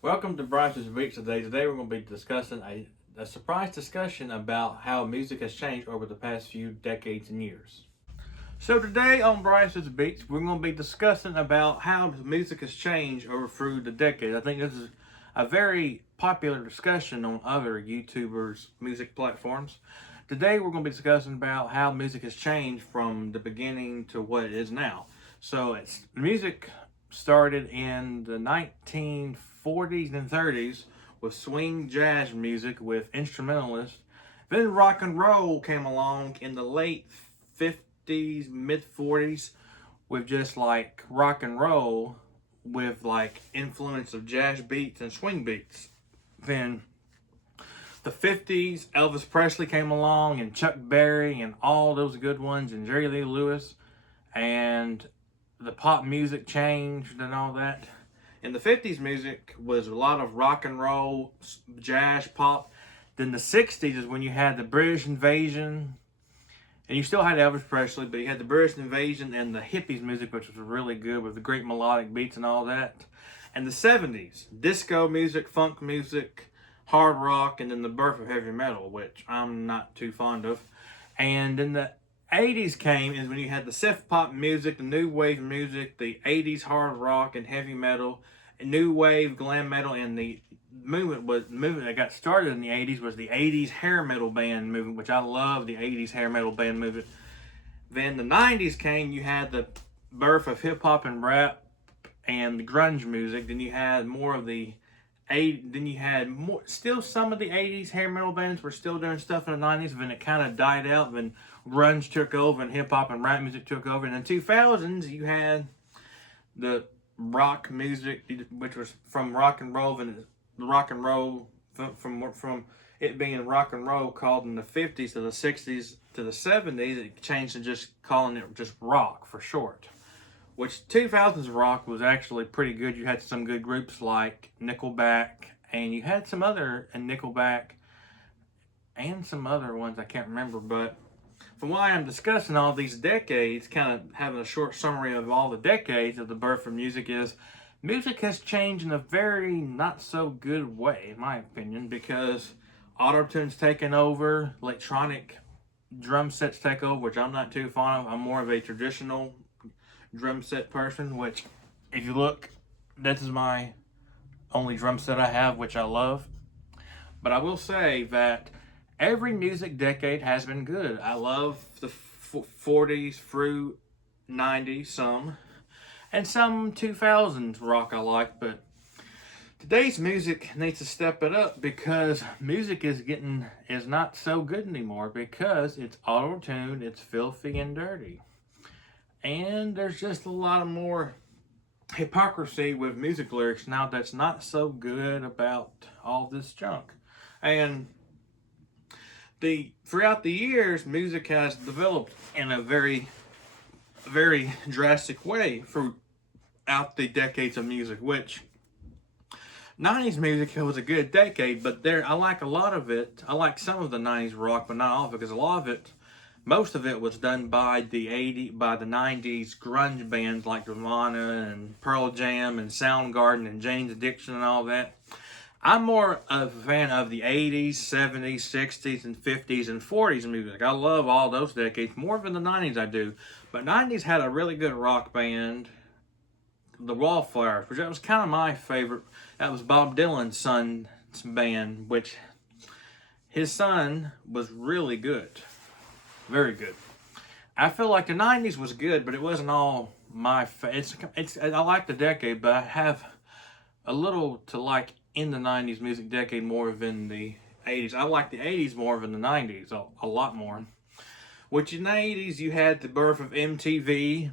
Welcome to Brice's Beats today. Today we're going to be discussing a surprise discussion about how music has changed over the past few decades and years. So today on Brice's Beats, we're going to be discussing about how music has changed over through the decades. I think this is a very popular discussion on other YouTubers' music platforms. Today we're going to be discussing about how music has changed from the beginning to what it is now. So music started in the 1940s and 30s with swing jazz music with instrumentalists. Then rock and roll came along in the late 50s, mid 40s with just like rock and roll with like influence of jazz beats and swing beats. Then the 50s, Elvis Presley came along and Chuck Berry and all those good ones and Jerry Lee Lewis, and the pop music changed and all that. In the 50s, music was a lot of rock and roll, jazz, pop. Then the 60s is when you had the British invasion, and you still had Elvis Presley, but you had the British invasion and the hippies music, which was really good with the great melodic beats and all that. And the 70s, disco music, funk music, hard rock, and then the birth of heavy metal, which I'm not too fond of. And then the 80s came is when you had the synth pop music, the new wave music, the 80s hard rock and heavy metal, and new wave glam metal, and the movement that got started in the 80s was the 80s hair metal band movement, which I love the 80s hair metal band movement. Then the 90s came, you had the birth of hip hop and rap and the grunge music. Then you had more of the still some of the 80s hair metal bands were still doing stuff in the 90s, but then it kind of died out. Then grunge took over and hip hop and rap music took over. And in the 2000s, you had the rock music, which was from rock and roll, and the rock and roll from it being rock and roll called in the 50s to the 60s to the 70s, it changed to just calling it just rock for short. Which 2000s rock was actually pretty good. You had some good groups like Nickelback, and you had some other Nickelback and some other ones I can't remember. But from why I'm discussing all these decades, kind of having a short summary of all the decades of the birth of music, is music has changed in a very not so good way, in my opinion, because auto-tune's taken over, electronic drum sets take over, which I'm not too fond of. I'm more of a traditional drum set person, which if you look, this is my only drum set I have, which I love. But I will say that every music decade has been good. I love the 40s through 90s, some, and some 2000s rock I like, but today's music needs to step it up because music is not so good anymore because it's auto-tuned, it's filthy and dirty. And there's just a lot of more hypocrisy with music lyrics now that's not so good about all this junk. And throughout the years, music has developed in a very, very drastic way throughout the decades of music, which 90s music was a good decade, but I like a lot of it. I like some of the 90s rock, but not all of it, because a lot of it, most of it was done by the 90s grunge bands like Nirvana and Pearl Jam and Soundgarden and Jane's Addiction and all that. I'm more of a fan of the 80s, 70s, 60s, and 50s and 40s music. I love all those decades, more than the 90s I do. But 90s had a really good rock band, the Wallflowers, which that was kind of my favorite. That was Bob Dylan's son's band, which his son was really good. Very good. I feel like the 90s was good, but it wasn't all my I like the decade, but I have a little to like in the 90s music decade more than the 80s. I like the 80s more than the 90s, a lot more. Which in the 80s, you had the birth of MTV,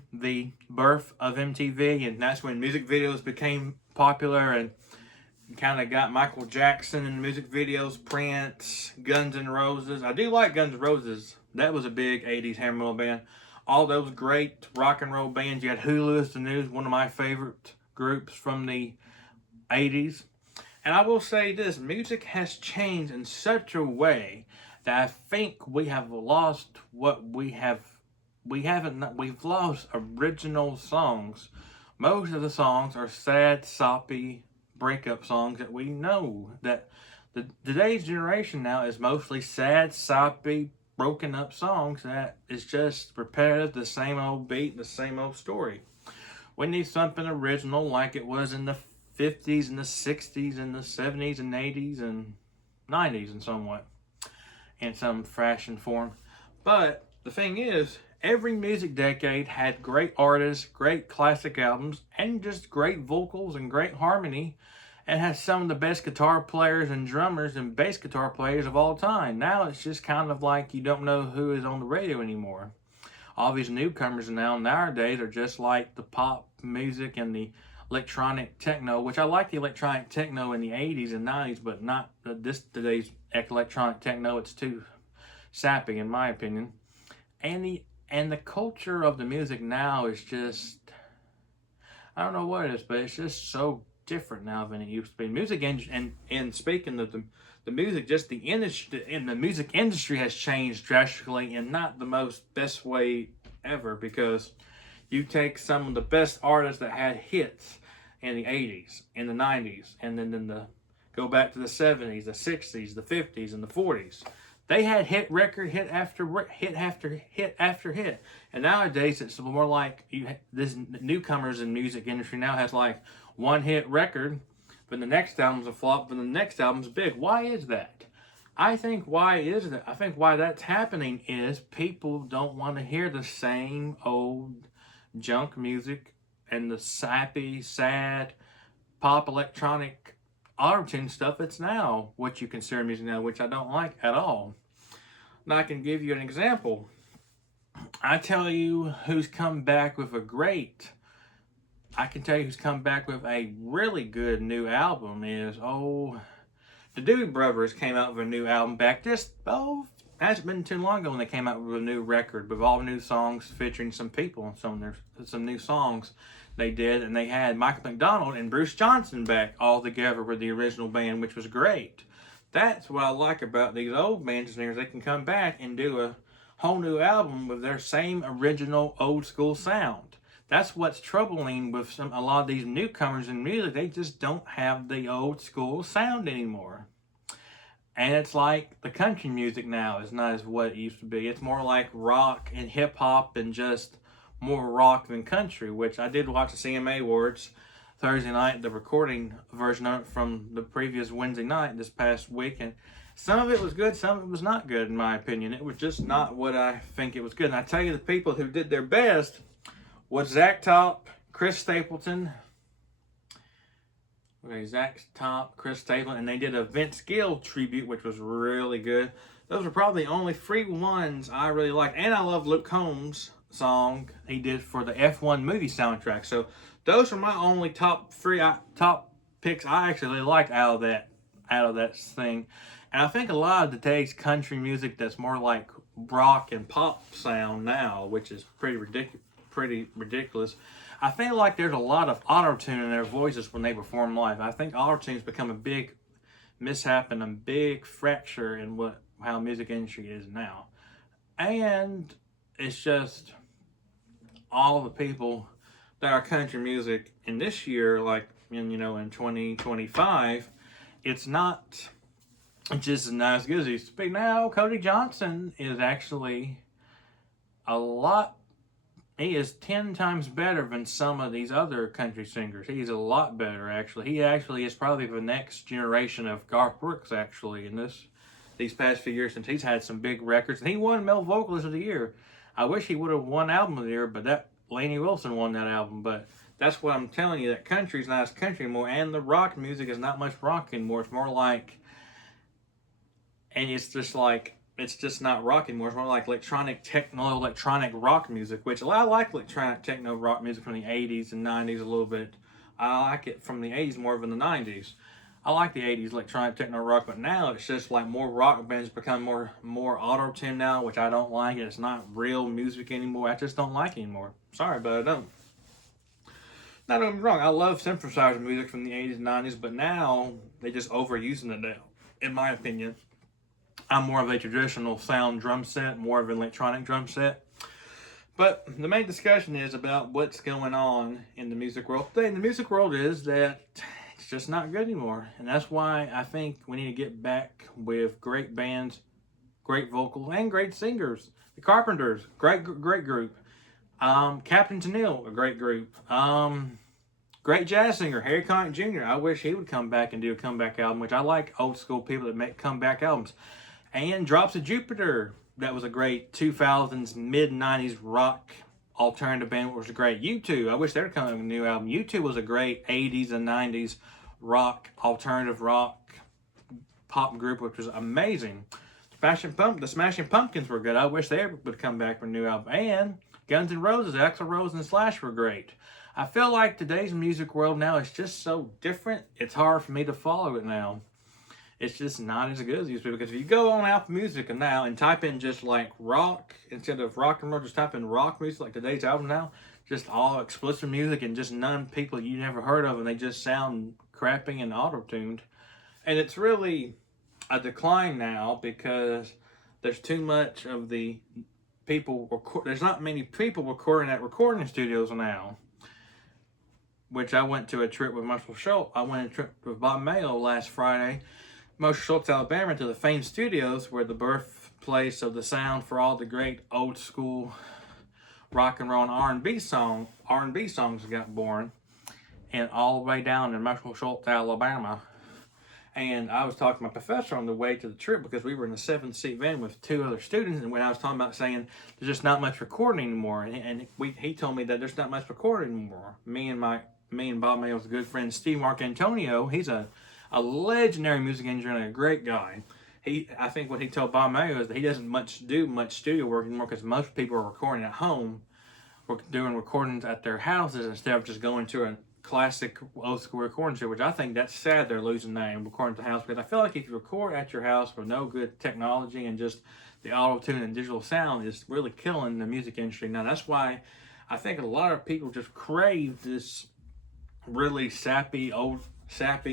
and that's when music videos became popular, and kind of got Michael Jackson in music videos, Prince, Guns N' Roses. I do like Guns N' Roses. That was a big 80s hair metal band. All those great rock and roll bands. You had Who the News, one of my favorite groups from the 80s. And I will say this, music has changed in such a way that I think we have lost we've lost original songs. Most of the songs are sad, soppy breakup songs that we know. That today's generation now is mostly sad, soppy, broken up songs that is just repetitive, the same old beat, the same old story. We need something original like it was in the 50s and the 60s and the 70s and 80s and 90s and somewhat, in some fashion form. But the thing is, every music decade had great artists, great classic albums, and just great vocals and great harmony, and has some of the best guitar players and drummers and bass guitar players of all time. Now it's just kind of like you don't know who is on the radio anymore. All these newcomers nowadays are just like the pop music and the electronic techno, which I like the electronic techno in the 80s and 90s, but not today's electronic techno. It's too sappy in my opinion. And the culture of the music now is just, I don't know what it is, but it's just so different now than it used to be. Music and speaking of the music, just the industry, and the music industry has changed drastically in not the most best way ever, because you take some of the best artists that had hits in the 80s, in the 90s, and then go back to the 70s, the 60s, the 50s, and the 40s. They had hit after hit. And nowadays it's more like this newcomers in music industry now has like one hit record, but the next album's a flop, but the next album's big. Why is that? I think why that's happening is people don't want to hear the same old junk music and the sappy, sad, pop electronic auto-tune stuff that's now what you consider music now, which I don't like at all. Now I can give you an example. I can tell you who's come back with a really good new album is, the Doobie Brothers came out with a new album back hasn't been too long ago when they came out with a new record with all new songs featuring some people and some new songs they did, and they had Michael McDonald and Bruce Johnson back all together with the original band, which was great. That's what I like about these old band singers. They can come back and do a whole new album with their same original old school sound. That's what's troubling with a lot of these newcomers in music. They just don't have the old school sound anymore. And it's like the country music now is not as what it used to be. It's more like rock and hip hop and just more rock than country, which I did watch the CMA Awards Thursday night, the recording version of it from the previous Wednesday night this past week. And some of it was good, some of it was not good in my opinion. It was just not what I think it was good. And I tell you, the people who did their best was Zach Top, Chris Stapleton, and they did a Vince Gill tribute, which was really good. Those are probably the only three ones I really liked. And I love Luke Combs' song he did for the F1 movie soundtrack. So those are my only top picks I actually really liked out of that thing. And I think a lot of today's country music that's more like rock and pop sound now, which is pretty ridiculous. I feel like there's a lot of auto-tune in their voices when they perform live. I think auto-tune's become a big mishap and a big fracture in how music industry is now. And it's just all the people that are country music in this year, like in 2025, it's not just not as good as it used to be. Now Cody Johnson is actually he is 10 times better than some of these other country singers. He's a lot better, actually. He actually is probably the next generation of Garth Brooks, actually, in these past few years, since he's had some big records. And he won Male Vocalist of the Year. I wish he would have won Album of the Year, but that Lainey Wilson won that album. But that's what I'm telling you, that country's not as country anymore, and the rock music is not much rock anymore. It's more like, and it's just not rock anymore. It's more like electronic rock music, which I like electronic techno rock music from the 80s and 90s a little bit. I like it from the 80s more than the 90s. I like the 80s electronic techno rock, but now it's just like more rock bands become more auto-tune now, which I don't like. It's not real music anymore. I just don't like it anymore. Sorry, but I don't. Not get me wrong, I love synthesizer music from the 80s and 90s, but now they just overusing it now, in my opinion. I'm more of a traditional sound drum set, more of an electronic drum set. But the main discussion is about what's going on in the music world today. And the music world is that it's just not good anymore. And that's why I think we need to get back with great bands, great vocals, and great singers. The Carpenters, great group. Captain Tennille, a great group. Great jazz singer, Harry Connick Jr. I wish he would come back and do a comeback album, which I like old school people that make comeback albums. And Drops of Jupiter, that was a great 2000s, mid-90s rock alternative band, which was great. U2, I wish they'd come with a new album. U2 was a great 80s and 90s rock, alternative rock, pop group, which was amazing. The Smashing Pumpkins were good. I wish they would come back for a new album. And Guns N' Roses, Axl Rose and Slash were great. I feel like today's music world now is just so different, it's hard for me to follow it now. It's just not as good as it used to be. Because if you go on Apple Music now and type in just like rock, instead of rock and roll, just type in rock music, like today's album now, just all explicit music and just none people you never heard of, and they just sound crappy and auto-tuned. And it's really a decline now because there's too much of the people, there's not many people recording at recording studios now. Which I went to a trip with Marshall Schultz. I went on a trip with Bob Mayo last Friday, Marshall Schultz, Alabama, to the famed studios where the birthplace of the sound for all the great old school rock and roll and R&B songs got born, and all the way down in Marshall Schultz, Alabama. And I was talking to my professor on the way to the trip because we were in a 7-seat van with 2 other students, and when I was talking about saying there's just not much recording anymore, and he told me that there's not much recording anymore. Me and Bob Mayo's good friend Steve Marcantonio, he's a legendary music engineer and a great guy. I think what he told Bob Mayo is that he doesn't do much studio work anymore because most people are recording at home, or doing recordings at their houses instead of just going to a classic old school recording studio, which I think that's sad they're losing that and recording at the house, because I feel like if you record at your house with no good technology and just the auto-tune and digital sound is really killing the music industry now. That's why I think a lot of people just crave this really sappy,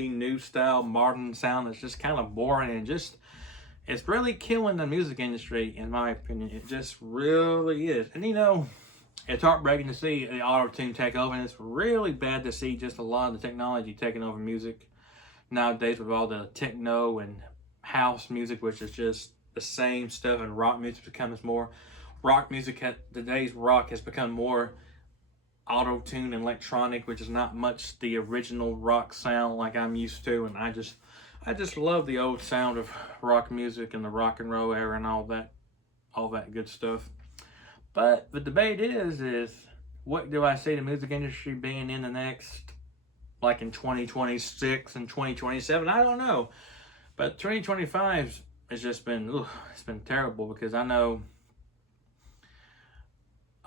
new style, modern sound that's just kind of boring, and just, it's really killing the music industry, in my opinion. It just really is. And you know, it's heartbreaking to see the auto-tune take over, and it's really bad to see just a lot of the technology taking over music nowadays with all the techno and house music, which is just the same stuff, and rock music becomes more, today's rock has become more auto-tune and electronic, which is not much the original rock sound like I'm used to. And I just love the old sound of rock music and the rock and roll era and all that good stuff. But the debate is what do I see the music industry being in the next, like in 2026 and 2027? I don't know. But 2025 has just been, it's been terrible, because I know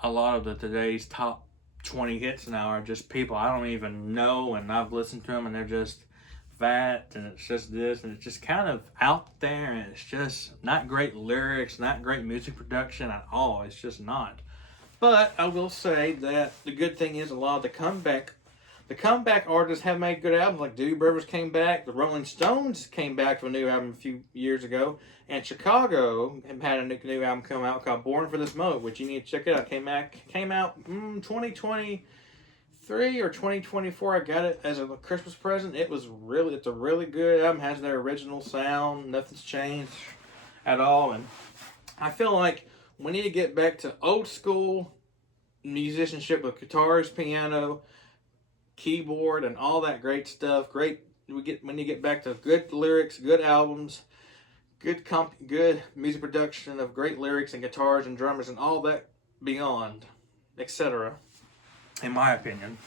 a lot of today's top 20 hits now are just people I don't even know, and I've listened to them, and they're just that, and it's just this, and it's just kind of out there, and it's just not great lyrics, not great music production at all. It's just not. But I will say that the good thing is a lot of the comeback artists have made good albums. Like Doobie Brothers came back, the Rolling Stones came back with a new album a few years ago, and Chicago had a new album come out called Born for This Moment, which you need to check it out. Came out 2023 or 2024. I got it as a Christmas present. It's a really good album. Has their original sound. Nothing's changed at all. And I feel like we need to get back to old school musicianship with guitars, piano, keyboard, and all that great stuff. We need to get back to good lyrics, good albums, good music production of great lyrics and guitars and drummers and all that beyond, etc. In my opinion,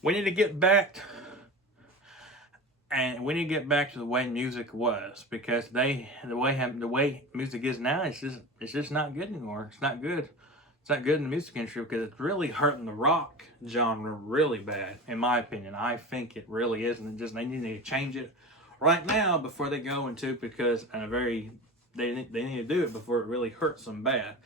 we need to get back, to the way music was, because the way music is now, it's just not good anymore. It's not good. It's not good in the music industry, because it's really hurting the rock genre really bad, in my opinion. I think it really is, and they need to change it right now before they go into, because they need to do it before it really hurts them bad.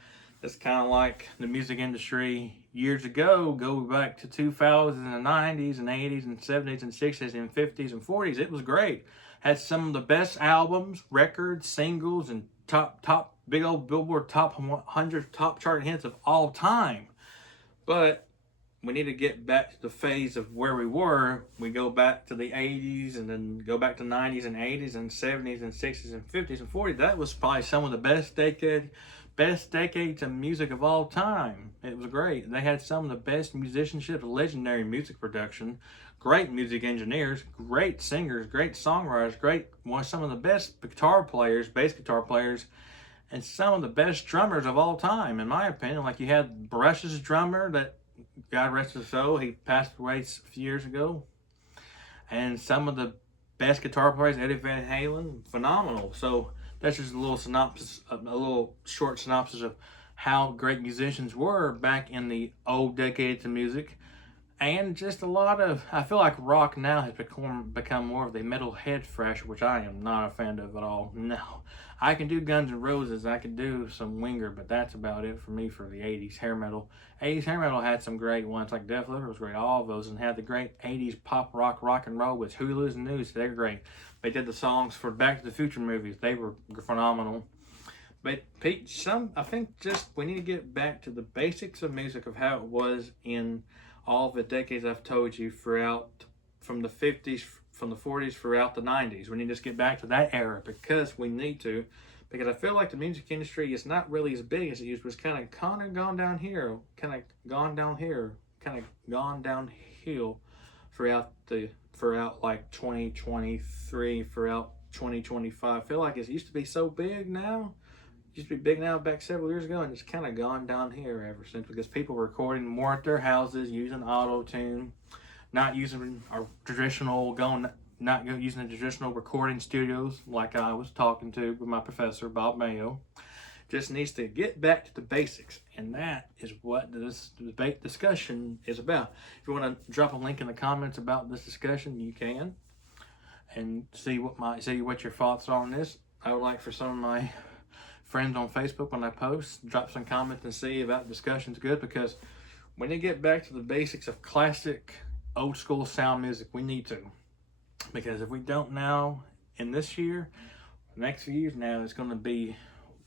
It's kind of like the music industry years ago, go back to 2000s and 90s and 80s and 70s and 60s and 50s and 40s. It was great. Had some of the best albums, records, singles, and top big old Billboard top 100 top chart hits of all time. But we need to get back to the phase of where we were. We go back to the 80s and then go back to 90s and 80s and 70s and 60s and 50s and 40s. That was probably some of the best decades of music of all time. It was great. They had some of the best musicianship, legendary music production, great music engineers, great singers, great songwriters, some of the best guitar players, bass guitar players, and some of the best drummers of all time, in my opinion. Like, you had Bruce's drummer that, God rest his soul, he passed away a few years ago. And some of the best guitar players, Eddie Van Halen, phenomenal. So that's just a little synopsis, a little short synopsis of how great musicians were back in the old decades of music. And just a lot of, I feel like rock now has become more of the metal head thrasher, which I am not a fan of at all. No. I can do Guns N' Roses, I can do some Winger, but that's about it for me for the 80s hair metal. 80s hair metal had some great ones, like Def Leppard was great, all of those, and had the great 80s pop rock and roll with Who Lose the News. They're great. They did the songs for Back to the Future movies. They were phenomenal. But Pete, I think just we need to get back to the basics of music, of how it was in all the decades I've told you throughout, from the 50s, from the 40s, throughout the 90s. We need to just get back to that era, because we need to. Because I feel like the music industry is not really as big as it used to. It's kind of gone down here, kind of gone downhill throughout like 2023, throughout 2025. I feel like it used to be so big now. It used to be big now back several years ago, and it's kind of gone down here ever since, because people are recording more at their houses using auto-tune, not using our traditional using the traditional recording studios like I was talking to with my professor, Bob Mayo. Just needs to get back to the basics, and that is what this debate discussion is about. If you want to drop a link in the comments about this discussion, you can, and see what your thoughts are on this. I would like for some of my friends on Facebook, when I post, drop some comments and see about the discussion's good, because when you get back to the basics of classic old school sound music, we need to. Because if we don't now, in this year, the next few years now, it's going to be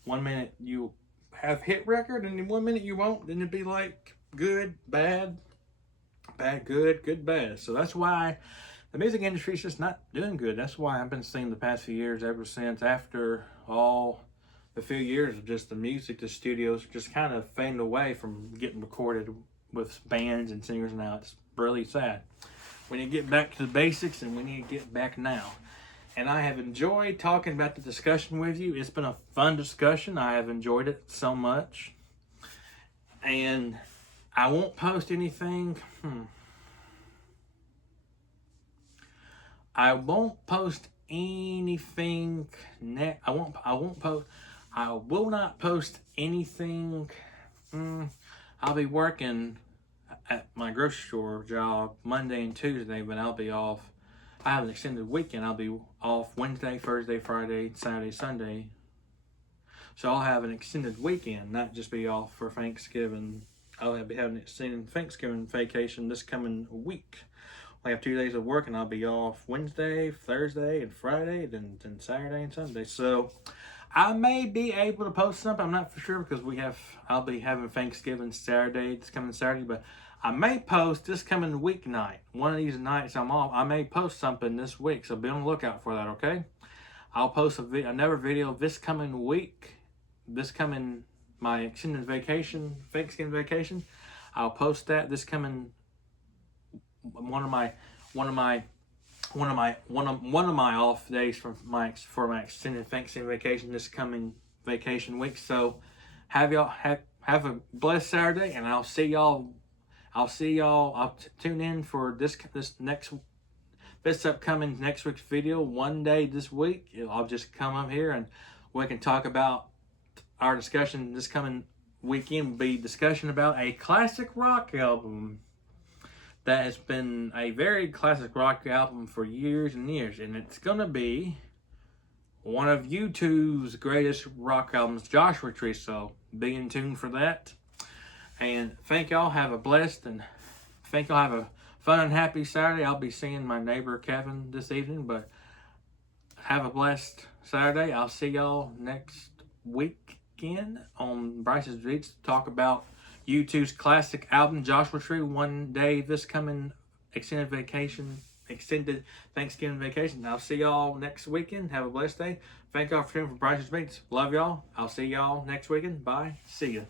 1 minute you have hit record, and then 1 minute you won't. Then it'd be like good, bad, bad, good, good, bad. So that's why the music industry is just not doing good. That's why I've been seeing the past few years, ever since, after all the few years of just the music, the studios just kind of fading away from getting recorded with bands and singers now. It's really sad. We need to get back to the basics, and we need to get back now. And I have enjoyed talking about the discussion with you. It's been a fun discussion. I have enjoyed it so much. And I won't post anything. I won't post anything next. I will not post anything. I'll be working at my grocery store job Monday and Tuesday, but I'll be off. I have an extended weekend. I'll be off Wednesday, Thursday, Friday, Saturday, Sunday. So I'll have an extended weekend, not just be off for Thanksgiving. I'll be having an extended Thanksgiving vacation this coming week. I have 2 days of work, and I'll be off Wednesday, Thursday, and Friday, then Saturday and Sunday. So I may be able to post something. I'm not for sure, because I'll be having Thanksgiving Saturday, this coming Saturday, but I may post this coming weeknight. One of these nights I'm off, I may post something this week, so be on the lookout for that, okay? I'll post another video this coming week, my extended vacation, Thanksgiving vacation. I'll post that this coming, one of my off days for my extended Thanksgiving vacation this coming vacation week. So have a blessed Saturday, and I'll see y'all. I'll tune in for this upcoming next week's video. One day this week, I'll just come up here and we can talk about our discussion this coming weekend. Will be discussion about a classic rock album that has been a very classic rock album for years and years, and it's gonna be one of YouTube's greatest rock albums, Joshua Tree. So be in tune for that. And thank y'all. Have a blessed and have a fun and happy Saturday. I'll be seeing my neighbor Kevin this evening, but have a blessed Saturday. I'll see y'all next weekend on Brice's Beats to talk about U2's classic album, Joshua Tree, one day this coming extended Thanksgiving vacation. I'll see y'all next weekend. Have a blessed day. Thank y'all for tuning for Brice's Beats. Love y'all. I'll see y'all next weekend. Bye. See ya.